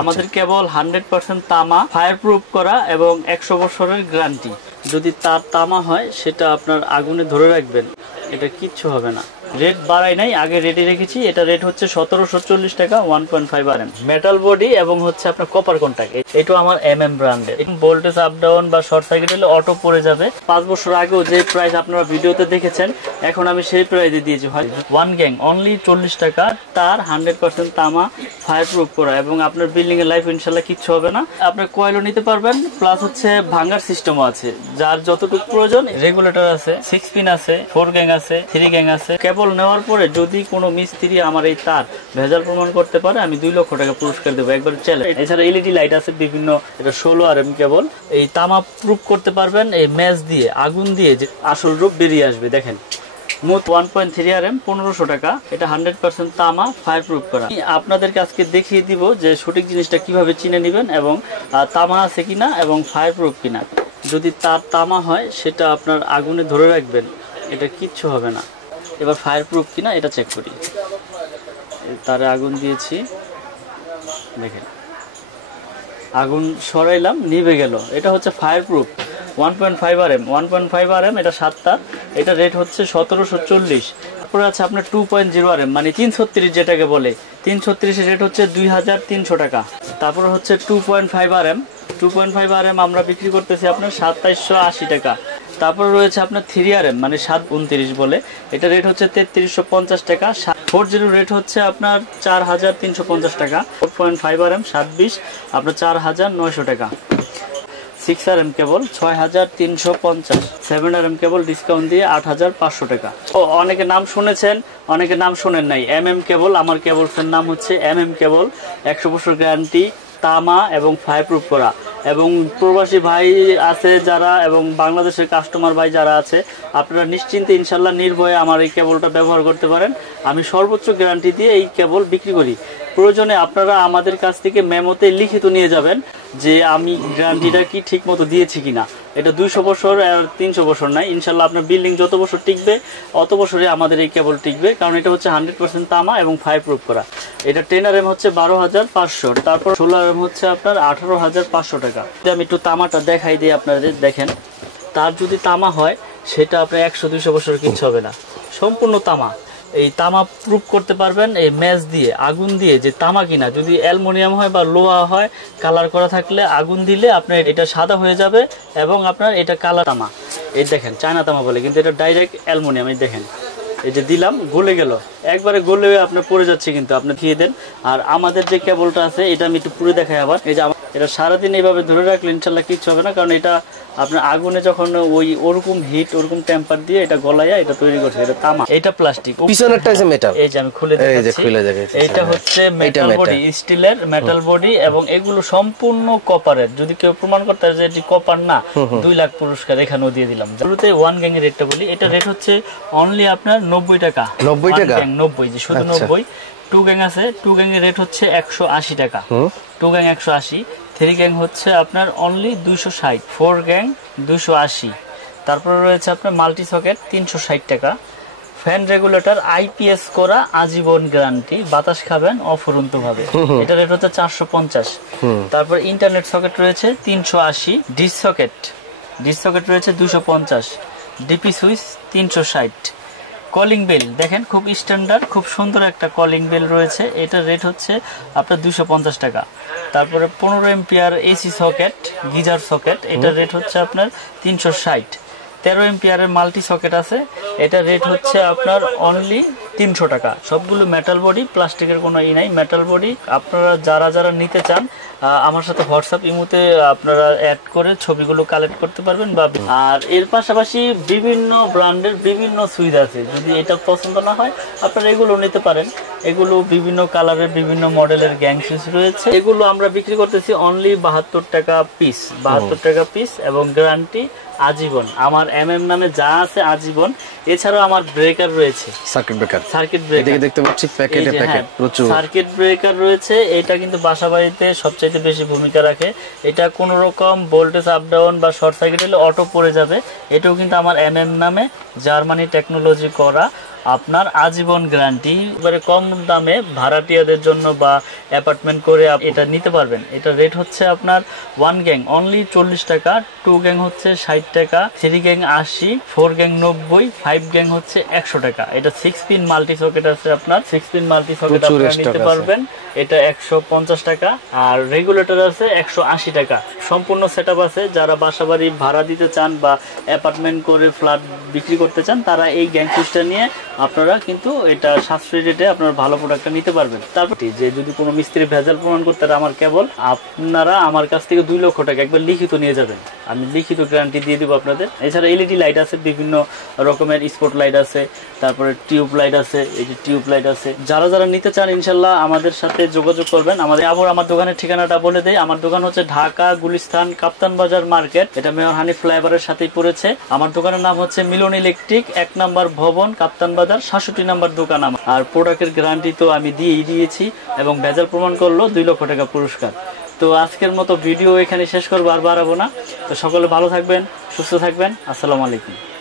আমাদের কেবল 100% তামা, fire proof করা এবং 100 বছরের গ্যারান্টি। যদি তার তামা হয় সেটা আপনার আগুনে ধরে রাখবেন, এটা কিচ্ছু হবে না। রেট বাড়াই নাই, আগে রেটে রেখেছি। এটা রেট হচ্ছে 1740 টাকা 1.5 RM মেটাল বডি এবং হচ্ছে আপনার কপার কন্টাক্ট। এটা আমার MM ব্র্যান্ডের। ভোল্টেজ আপ ডাউন বা শর্ট সার্কিট হলে অটো পড়ে যাবে। 5 বছর আগেও যে প্রাইস আপনারা ভিডিওতে দেখেছেন এখন আমি সেই প্রাইসে দিয়েছি ভাই। 1 গ্যাং অনলি 40 টাকা, তার 100% তামা, ফায়ার প্রুফ করা এবং আপনার বিল্ডিং এর লাইফ ইনশাআল্লাহ কিচ্ছু হবে না। আপনার কয়েলও নিতে পারবেন, প্লাস হচ্ছে ভাঙার সিস্টেমও আছে, যার যতটুকু প্রয়োজন। রেগুলেটর আছে, 6 পিন আছে, 4 গ্যাং আছে, 3 গ্যাং আছে। কেবল নেওয়ার পরে যদি কোনো মিস্ত্রি আমার এই তার ভেজাল প্রমাণ করতে পারে আমি 2 লক্ষ টাকা পুরস্কার দেবো, একবার চ্যালেঞ্জ। এছাড়া LED লাইট আছে বিভিন্ন, এটা 16 RM কেবল। এই তামা প্রুফ করতে পারবেন এই ম্যাচ দিয়ে, আগুন দিয়ে যে আসল রূপ বেরিয়ে আসবে। দেখেন মোট 1.3 RM 1500 টাকা। এটা 100% তামা, ফায়ার প্রুফ করা। আপনাদেরকে আজকে দেখিয়ে দিব যে সঠিক জিনিসটা কিভাবে চিনে নেবেন এবং তামা আছে কিনা এবং ফায়ার প্রুফ কিনা। যদি তার তামা হয় সেটা আপনার আগুনে ধরে রাখবেন, এটা কিচ্ছু হবে না। এবার ফায়ার প্রুফ কিনা এটা চেক করি। তারে আগুন দিয়েছি, দেখেন আগুন সরাইলাম, নিভে গেল। এটা হচ্ছে ফায়ার প্রুফ 1.5 RM 1.5 RM। এটা 7 তার। এটা রেট হচ্ছে 1740। তারপরে আছে আপনার 2.0 RM মানে 336 যেটাকে বলে। 336 এর রেট হচ্ছে 2300 টাকা। তারপরে হচ্ছে 2.5 RM 2.5 RM আমরা বিক্রি করতেছি আপনার 2780 টাকা। তারপরে রয়েছে আপনার 3 RM মানে 729 বলে। এটা রেট হচ্ছে 3350 টাকা। 40 রেট হচ্ছে আপনার 4350 টাকা। 4.5 RM 720 আপনার 4900 টাকা। 6 RM কেবল 6350। 7 RM কেবল ডিসকাউন্ট দিয়ে 8500 টাকা। ও অনেকে নাম শুনেছেন, অনেকে নাম শুনেন নাই। MM কেবল, আমার কেবলসের নাম হচ্ছে MM কেবল। 100 বছর গ্যারান্টি, তামা এবং ফায়ার প্রুফ করা। এবং প্রবাসী ভাই আছে যারা এবং বাংলাদেশের কাস্টমার ভাই যারা আছে, আপনারা নিশ্চিন্তে ইনশাল্লাহ নির্ভয়ে আমার এই কেবলটা ব্যবহার করতে পারেন। আমি সর্বোচ্চ গ্যারান্টি দিয়ে এই কেবল বিক্রি করি। প্রয়োজনে আপনারা আমাদের কাছ থেকে মেমোতে লিখিত নিয়ে যাবেন যে আমি গ্যারান্টিটা কি ঠিক মতো দিয়েছি কিনা। এটা 200 বছর আর 300 বছর নাই, ইনশাল্লাহ আপনার বিল্ডিং যত বছর টিকবে অত বছরে আমাদের এই কেবল টিকবে, কারণ এটা হচ্ছে 100% তামা এবং ফায়ার প্রুফ করা। এটা 10 RM হচ্ছে 12500। তারপর 16 RM হচ্ছে আপনার 18500 টাকা। আমি একটু তামাটা দেখাই দিই আপনাদের। দেখেন তার যদি তামা হয় সেটা আপনার 100-200 বছর কিচ্ছু হবে না, সম্পূর্ণ তামা। এই তামা প্রুফ করতে পারবেন এই ম্যাচ দিয়ে, আগুন দিয়ে যে তামা কিনা। যদি অ্যালুমিনিয়াম হয় বা লোহা হয়, কালার করা থাকলে আগুন দিলে আপনার এটা সাদা হয়ে যাবে এবং আপনার এটা কালার তামা। এই দেখেন চায়না তামা বলে, কিন্তু এটা ডাইরেক্ট অ্যালুমিনিয়াম। এই দেখেন এই যে দিলাম, গলে গেল, একবারে গলে আপনার পড়ে যাচ্ছে, কিন্তু আপনি খেয়ে দেন। আর আমাদের যে কেবলটা আছে এটা আমি একটু পুরো দেখাই আবার। এই যে এটা সারাদিন এইভাবে ধরে রাখলে ইনশাল্লাহ কিচ্ছু হবে না, কারণ এটা আপনার আগুনে যখন ওরকম হিট, ওরকম টেম্পার দিয়ে এটা গলাইয়া এটা তৈরি করছে। এটা তামা, এটা প্লাস্টিক, পিছনেরটা হচ্ছে মেটাল। এই যে আমি খুলে দেখাচ্ছি, এটা হচ্ছে মেটাল বডি, স্টিলের মেটাল বডি এবং এগুলো সম্পূর্ণ কপারের। যদি কেউ প্রমাণ করতে পারে যে এটি কপার না, 2 লাখ পুরস্কার এখানেও দিয়ে দিলাম। শুরুতে 1 গ্যাং এর রেটটা বলি। এটা রেট হচ্ছে অনলি আপনার 90 টাকা। 90 টাকা, 90, যে শুধু 90। 2 গ্যাং আছে, 2 গ্যাং এর রেট হচ্ছে 180 টাকা। 2 গ্যাং 180। 3 গ্যাং হচ্ছে আপনার অনলি 260। 4 গ্যাং 280। তারপরে রয়েছে আপনার মাল্টি সকেট 360 টাকা। ফ্যান রেগুলেটর IPS করা, আজীবন গ্যারান্টি, বাতাস খাবেন অফুরন্ত ভাবে। এটা রেট হচ্ছে 450। তারপর ইন্টারনেট সকেট রয়েছে 380। ডিশ সকেট রয়েছে 250। DP switch 360। কলিং বেল দেখেন খুব স্ট্যান্ডার্ড, খুব সুন্দর একটা কলিং বেল রয়েছে। এটা রেট হচ্ছে আপনার 250 টাকা। তারপরে 15 ampere AC socket, geyser socket, এটা রেট হচ্ছে আপনার 360। 13 এম্পিয়ারের মাল্টি সকেট আছে, এটা রেট হচ্ছে আপনার অনলি 300 টাকা। সবগুলো মেটাল বডি, প্লাস্টিকের কোনো নাই, মেটাল বডি। আপনারা যারা নিতে চান আমার সাথে হোয়াটসঅ্যাপ ইমোতে আপনারা অ্যাড করে ছবিগুলো কালেক্ট করতে পারবেন। বা আর এর পাশাপাশি বিভিন্ন ব্র্যান্ডের বিভিন্ন সুইচ আছে, যদি এটা পছন্দ না হয় আপনারা এগুলো নিতে পারেন। এগুলো বিভিন্ন কালারের, বিভিন্ন মডেলের গ্যাং সুইচ রয়েছে। এগুলো আমরা বিক্রি করতেছি অনলি 72 টাকা পিস। 72 টাকা পিস এবং গ্যারান্টি আজীবন। আমার MM নামে যা আছে আজীবন। এছাড়াও আমার ব্রেকার রয়েছে, সার্কিট ব্রেকার দেখতে পাচ্ছি প্যাকেটে প্যাকেট প্রচুর সার্কিট ব্রেকার রয়েছে। এটা কিন্তু বাসাবাড়িতে সবচেয়ে বেশি ভূমিকা রাখে। এটা কোনো রকম ভোল্টেজ আপ ডাউন বা শর্ট সার্কিট হলে অটো পড়ে যাবে। এটাও কিন্তু আমার MM নামে জার্মানি টেকনোলজি করা আপনার আজীবন গ্যারান্টি। এবারে কম দামে ভাড়াটিয়াদের জন্য বা অ্যাপার্টমেন্ট করে এটা নিতে পারবেন। এটা রেট হচ্ছে আপনার 1 গ্যাং অনলি 40 টাকা, 2 গ্যাং হচ্ছে 60 টাকা, 3 গ্যাং 80, 4 গ্যাং 90, 5 গ্যাং হচ্ছে 100 টাকা। এটা 6 পিন মাল্টি সকেট আছে, আপনার 6 পিন মাল্টি সকেট আপনারা নিতে পারবেন। এটা 150 টাকা। আর রেগুলেটর আছে 180 টাকা। সম্পূর্ণ সেটআপ আছে। যারা বাসাবাড়ি ভাড়া দিতে চান বা অ্যাপার্টমেন্ট করে ফ্ল্যাট বিক্রি করতে চান, তারা এই গ্যাং সুইচটা নিয়ে আপনারা কিন্তু এটা সাশ্রয়ী রেটে আপনারা ভালো প্রোডাক্টটা নিতে পারবেন। তারপর যে যদি কোনো মিস্ত্রি ভেজাল প্রমাণ করতে আমার কেবল আপনারা আমার কাছ থেকে 2 লক্ষ টাকা একবার লিখিত নিয়ে যাবেন, আমি লিখিত গ্যারান্টি দিয়ে দেবো আপনাদের। এছাড়া এলইডি লাইট আছে, বিভিন্ন রকমের স্পট লাইট আছে, তারপরে টিউব লাইট আছে, এই যে টিউব লাইট আছে। যারা যারা নিতে চান ইনশাল্লাহ আমাদের সাথে যোগাযোগ করবেন। আমার দোকানের ঠিকানাটা বলে দেই। আমার দোকান হচ্ছে ঢাকা গুলিস্তান কাপ্তান বাজার মার্কেট, এটা মেয়র হানিফ ফ্লাইওভারের সাথেই পড়েছে। আমার দোকানের নাম হচ্ছে মিলন ইলেকট্রিক, 1 নম্বর ভবন, কাপ্তান বাজার, 67 নম্বর দোকান আমার। আর প্রোডাক্টের গ্যারান্টি তো আমি দিয়েছি এবং ভেজাল প্রমাণ করলো 2 লক্ষ টাকা পুরস্কার। তো আজকের মতো ভিডিও এখানে শেষ করবো, আর বাড়াবো না। তো সকলে ভালো থাকবেন, সুস্থ থাকবেন। আসসালামু আলাইকুম।